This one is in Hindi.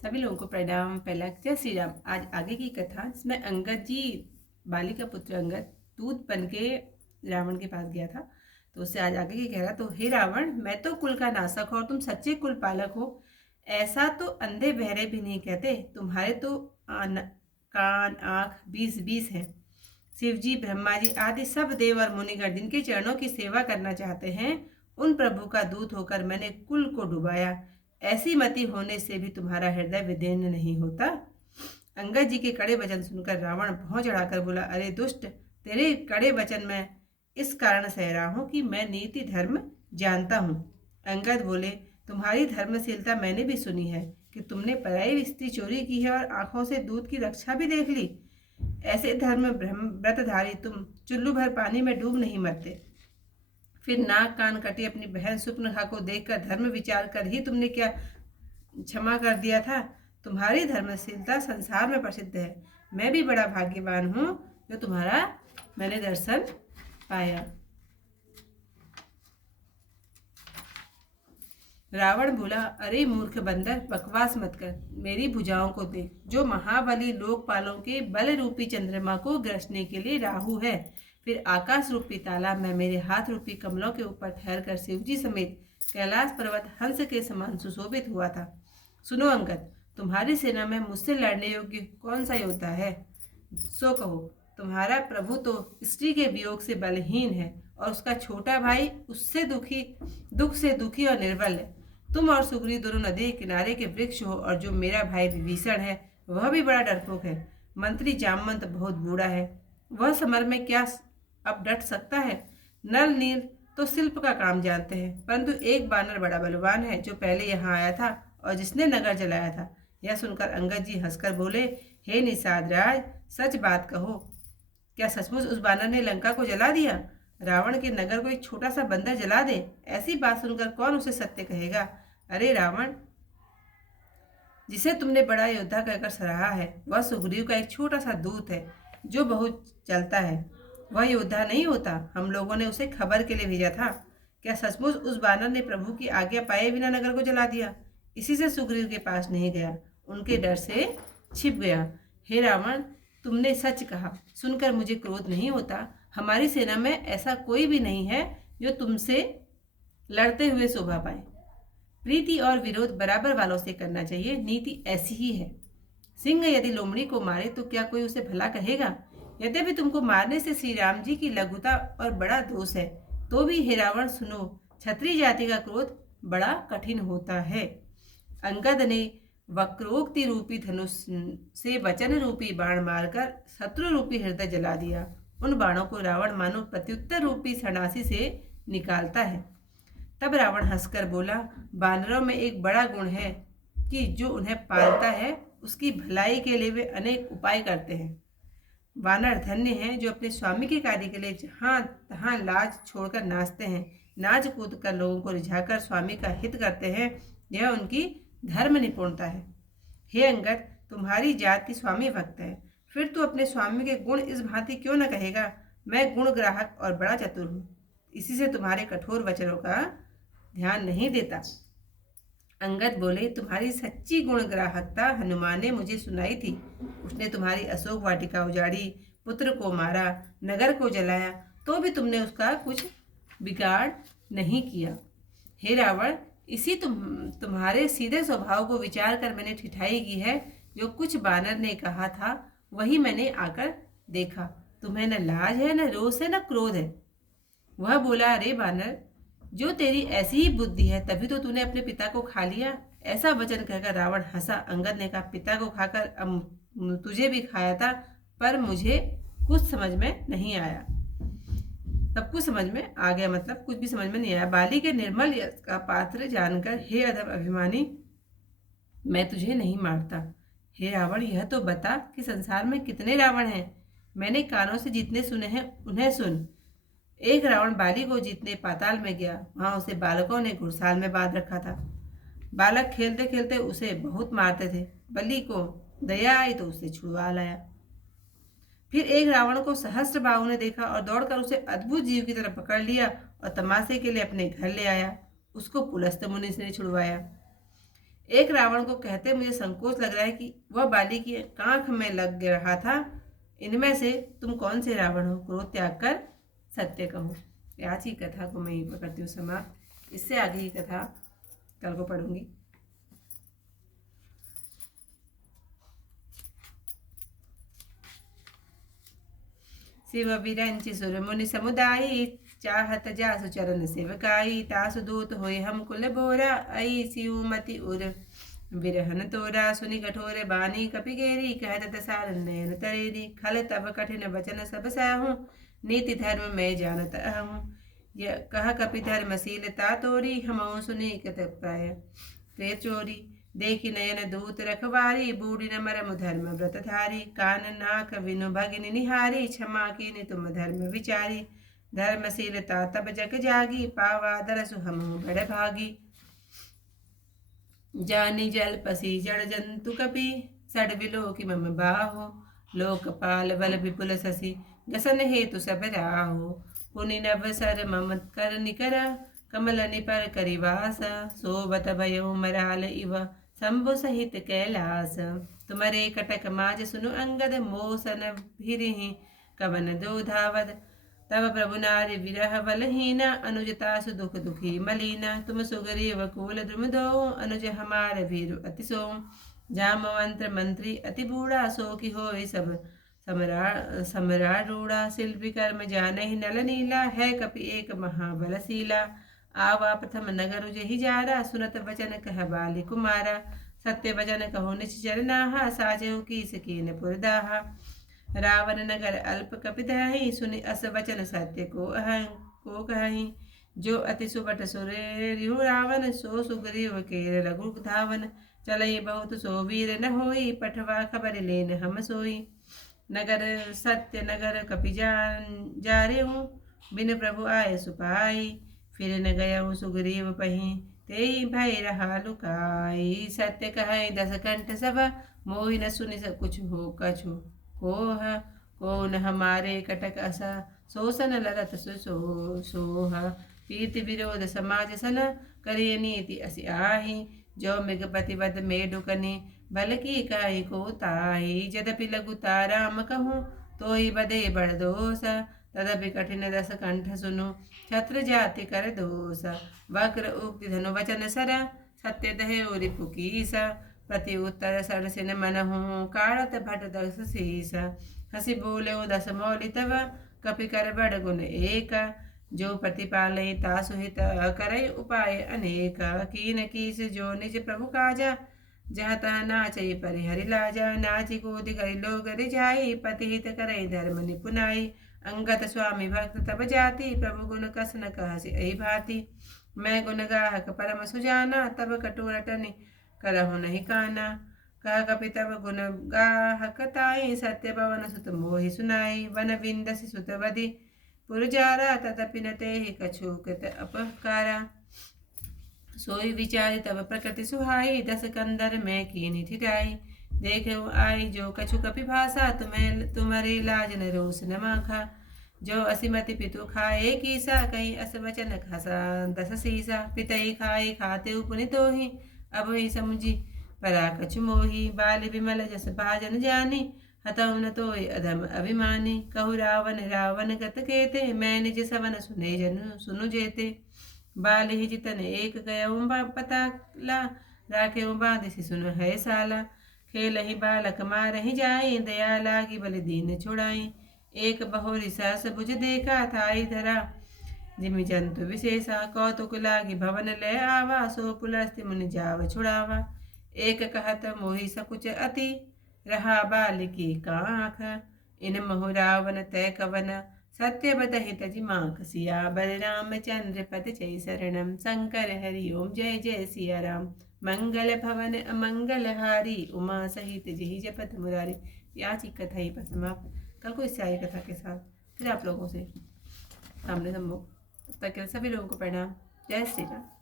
सभी लोगों को प्रणाम। पहला जय श्री राम। आज आगे की कथा, इसमें अंगद जी, बाली का पुत्र अंगद दूत बन के रावण के पास गया था। तो उससे आज आगे की कह रहा, तो हे रावण, मैं तो कुल का नाशक हूँ और तुम सच्चे कुल पालक हो। ऐसा तो अंधे बहरे भी नहीं कहते। तुम्हारे तो कान आँख 20-20 हैं। शिव जी, ब्रह्मा जी आदि सब देव और मुनिगण जिनके चरणों की सेवा करना चाहते हैं, उन प्रभु का दूत होकर मैंने कुल को डुबाया। ऐसी मति होने से भी तुम्हारा हृदय विदीर्ण नहीं होता। अंगद जी के कड़े वचन सुनकर रावण भौं चढ़ाकर बोला, अरे दुष्ट, तेरे कड़े वचन में इस कारण सह रहा हूं कि मैं नीति धर्म जानता हूं। अंगद बोले, तुम्हारी धर्मशीलता मैंने भी सुनी है कि तुमने पराई स्त्री चोरी की है और आंखों से दूध की रक्षा भी देख ली। ऐसे धर्म ब्रह्म व्रतधारी तुम चुल्लू भर पानी में डूब नहीं मरते। फिर नाक कान कटे अपनी बहन सुपनखा को देखकर धर्म विचार कर ही तुमने क्या क्षमा कर दिया था। तुम्हारी धर्मशीलता संसार में प्रसिद्ध है। मैं भी बड़ा भाग्यवान हूँ जो तुम्हारा मैंने दर्शन पाया। रावण बोला, अरे मूर्ख बंदर, बकवास मत कर, मेरी भुजाओं को देख, जो महाबली लोकपालों के बल रूपी चंद्रमा को ग्रसने के लिए राहु है। फिर आकाश रूपी तालाब में मेरे हाथ रूपी कमलों के ऊपर ठहर कर शिवजी समेत कैलाश पर्वत हंस के समान सुशोभित हुआ था। सुनो अंगद, तुम्हारी सेना में मुझसे लड़ने योग्य कौन सा योद्धा है, सो कहो। तुम्हारा प्रभु तो स्त्री के वियोग से बलहीन है और उसका छोटा भाई उससे दुख से दुखी और निर्बल है। तुम और सुग्रीव दोनों नदी किनारे के वृक्ष हो और जो मेरा भाई विभीषण है वह भी बड़ा डरपोक है। मंत्री जामवंत बहुत बूढ़ा है, वह समर में क्या अब डट सकता है। नल नील तो शिल्प का काम जानते हैं, परंतु एक बानर बड़ा बलवान है जो पहले यहाँ आया था और जिसने नगर जलाया था। यह सुनकर अंगद जी हंसकर बोले, हे निषाद राज, सच बात कहो, क्या सचमुच उस बानर ने लंका को जला दिया? रावण के नगर को एक छोटा सा बंदर जला दे, ऐसी बात सुनकर कौन उसे सत्य कहेगा? अरे रावण, जिसे तुमने बड़ा योद्धा कहकर सराहा है, वह सुग्रीव का एक छोटा सा दूत है जो बहुत चलता है। वह योद्धा नहीं होता। हम लोगों ने उसे खबर के लिए भेजा था। क्या सचमुच उस बानर ने प्रभु की आज्ञा पाए बिना नगर को जला दिया? इसी से सुग्रीव के पास नहीं गया, उनके डर से छिप गया। हे रावण, तुमने सच कहा, सुनकर मुझे क्रोध नहीं होता। हमारी सेना में ऐसा कोई भी नहीं है जो तुमसे लड़ते हुए शोभा पाए। प्रीति और विरोध बराबर वालों से करना चाहिए, नीति ऐसी ही है। सिंह यदि लोमड़ी को मारे तो क्या कोई उसे भला कहेगा? यद्यपि तुमको मारने से श्री राम जी की लघुता और बड़ा दोष है, तो भी हे रावण सुनो, क्षत्रिय जाति का क्रोध बड़ा कठिन होता है। अंगद ने वक्रोक्ति रूपी धनुष से वचन रूपी बाण मारकर शत्रु रूपी हृदय जला दिया। उन बाणों को रावण मानो प्रत्युत्तर रूपी सनासी से निकालता है। तब रावण हंसकर बोला, बानरों में एक बड़ा गुण है कि जो उन्हें पालता है उसकी भलाई के लिए वे अनेक उपाय करते हैं। वानर धन्य हैं जो अपने स्वामी के कार्य के लिए जहाँ तहाँ लाज छोड़कर नाचते हैं, नाच कूद कर लोगों को रिझाकर स्वामी का हित करते हैं। यह उनकी धर्म निपुणता है। हे अंगद, तुम्हारी जाति स्वामी भक्त है, फिर तू अपने स्वामी के गुण इस भांति क्यों न कहेगा? मैं गुण ग्राहक और बड़ा चतुर हूँ, इसी से तुम्हारे कठोर वचनों का ध्यान नहीं देता। अंगद बोले, तुम्हारी सच्ची गुण ग्राहकता हनुमान ने मुझे सुनाई थी। उसने तुम्हारी अशोक वाटिका उजाड़ी, पुत्र को मारा, नगर को जलाया, तो भी तुमने उसका कुछ बिगाड़ नहीं किया। हे रावण, इसी तुम्हारे सीधे स्वभाव को विचार कर मैंने ठिठाई की है। जो कुछ बानर ने कहा था वही मैंने आकर देखा। तुम्हें न लाज है, न रोष है, न क्रोध है। वह बोला, अरे बानर, जो तेरी ऐसी ही बुद्धि है तभी तो तूने अपने पिता को खा लिया। ऐसा वचन कहकर रावण हंसा। अंगद ने कहा, पिता को खाकर अब तुझे भी खाया था, पर मुझे कुछ समझ में नहीं आया। सब कुछ समझ में आ गया, मतलब कुछ भी समझ में नहीं आया। बाली के निर्मल यश का पात्र जानकर, हे अधम अभिमानी, मैं तुझे नहीं मारता। हे रावण, यह तो बता कि संसार में कितने रावण हैं? मैंने कानों से जितने सुने हैं उन्हें सुन। एक रावण बाली को जीतने पाताल में गया, वहां उसे बालकों ने घुड़साल में बांध रखा था। बालक खेलते खेलते उसे बहुत मारते थे। बलि को दया आई तो उसे छुड़वा लाया। फिर एक रावण को सहस्त्रबाहु ने देखा और दौड़कर उसे अद्भुत जीव की तरह पकड़ लिया और तमाशे के लिए अपने घर ले आया। उसको पुलस्त मुनि ने छुड़वाया। एक रावण को कहते मुझे संकोच लग रहा है कि वह बाली की आंख में लग रहा था। इनमें से तुम कौन से रावण हो? क्रोध त्याग कर सत्य कहो। आज की कथा को मैं यहीं पर करती हूँ समाप्त। इससे आगे की कथा कल को पढ़ूंगी। शिव विरंचि सुर मुनि समुदायी, चाहत जासु चरण सेवकाई। तासु दूत होय हम कुल बोरा, आई सियुमति उर बिरहन तोरा। सुनि कठोर बानी कपि गेरी, कहत दसार नयन तरेरी। खल तब कठिन वचन सब साहूँ, नीति धर्म में जानत अहूँ। कह कपि धर्मशीलता तोरी, हमहु सुनि कत प्राय ते चोरी। देखी नयन दूत रखवारी, बूढ़ी न मरम धर्म व्रत धारी। कान नाक विनु भगिन निहारी, क्षमा कीनि तुम धर्म विचारी। धर्मशीलता तब जग जागी, पावा दरसु हमहु बड़ भागी। जानी जल पसी जड़ जंतु कपि, सड़ बिलोकि मम बाहो। लोकपाल बल विपुल शशि, गसन हेतु सब राहो। पुनि नभ सर मम कर निकर, कमल निपर करिवास। सोबत भयो मराल इव, शंभु सहित कैलास। तुम्हारे कटक माज सुनु अंगद, मोसन भिरिहि कवन दो धावद। तब प्रभु नारि विरह बलहीना, अनुजता सुदुख दुखी मलीना। तुम सुग्रीव कुल द्रुम दो, अनुज हमार भीरु अति सो। जामवंत मंत्री अति बूढ़ा, सो की होय सब समरारूढ़ा। शिल्पी कर्म जानहि नल नीला, है कपि एक महाबलशीला। आवा प्रथम नगर उजहि जारा, सुनत वचन कह बाली कुमारा। सत्य वचन कहो निश्चर नाहा, साजहु कीस कीन पुरदाहा। रावण नगर अल्प कपि दहि, सुनि अस वचन सत्य को कहि। जो अति सुबट सुरेरु रावण, सो सुग्रीव केर लघु धावन। चलई बहुत सो वीर न होई, पठवा खबर लेन हम सोई। नगर सत्य नगर कपि जारेहूँ, बिन प्रभु आए सुपाई। फिर न गयहु सुग्रीव पही, तेहि भय रहा लुकाई। सत्य कहै दस कंठ सभा, मोहि न सुनि कुछ हो कछु कोह। कौन हमारे कटक असा, शोषण लरत सोहा। प्रीति विरोध समाज सन, करिय नीति असि आही। जो मृगपति वध मेढुकनि, बल की काई को ताही। यद्यपि लघुता राम कहूँ, तोहि बदे बड़ दोष। तदपि कठिन दस कंठ सुनु, छत्र जाति कर दोष। वक्र उक्ति धनु वचन सरा, सत्य दहे रिपु कीसा। प्रति उत्तर सरसिन मनहु, काढ़त भट दस सीसा। हसी बोले दस मौलि तव, कपि कर बड़ गुण एक। जो प्रतिपालय तासु हित, करय उपाय अनेक। कीन कीस जो निज प्रभु काजा, जहाँ तहाँ नाचई परिहरि लाजा। नाचि कूदि करि लोग रिझाई, पति हित करई धर्म निपुनाई। अंगत स्वामी भक्त तब जाति, प्रभु गुण कस न कहसि ऐ भांति। मैं गुण गाहक परम सुजाना, तब कटुरटनि करहु नहीं काना। कह कपि तब गुण गाहक ताई, सत्य पवन सुत मोहि सुनाई। वन विंदसि सुत बधि पुरजारा, तदपि न तेहि कछु कृत अपकारा। सोई विचारि तब प्रकृति सुहाई, दस कंदर में कीनि ठिठाई। देखो आई जो कछु कपि भाषा, तुम्हारे लाज न रोष न माखा। जो असिमति पितु खाए कीसा, कहीं अस वचन खसा दस सीसा। पितई खाए खाते उपनि तोहि, अब ही समुझी परा कछु मोही। बाल विमल जस भाजन जानी, हतौ न तोय अधम अभिमानी। कहु रावण रावण गत केते, मैं निज सवन सुने जनु सुनु जेते। बाल ही जितन एक गयऊँ पताला, राखे बांध सुन है साला। खेल ही बालक मारहि जाई, दया लागी बल दीन छुड़ाई। एक बहोरी सहस भुज देखा, थाई धरा जिमि जंतु विशेषा। कौतुक लागी भवन ले आवा, सो पुलस्ति मुनि जाव छुड़ावा। एक कहत मोहि सकुच अति, रहा बाल की कांख। इन महु रावण तय कवन, सत्य बदहि तजि माख। सियावर रामचंद्र पद जय शरणम, शंकर हरि ओम जय जय सिया राम। मंगल भवन अमंगल हारी, उमा सहित जहि जपत मुरारी। आज की कथा ही पर समाप्त। कल को इससे आई कथा के साथ फिर आप लोगों से सामने सम्मुख। तब तक के लिए सभी लोगों को प्रणाम। जय श्री राम।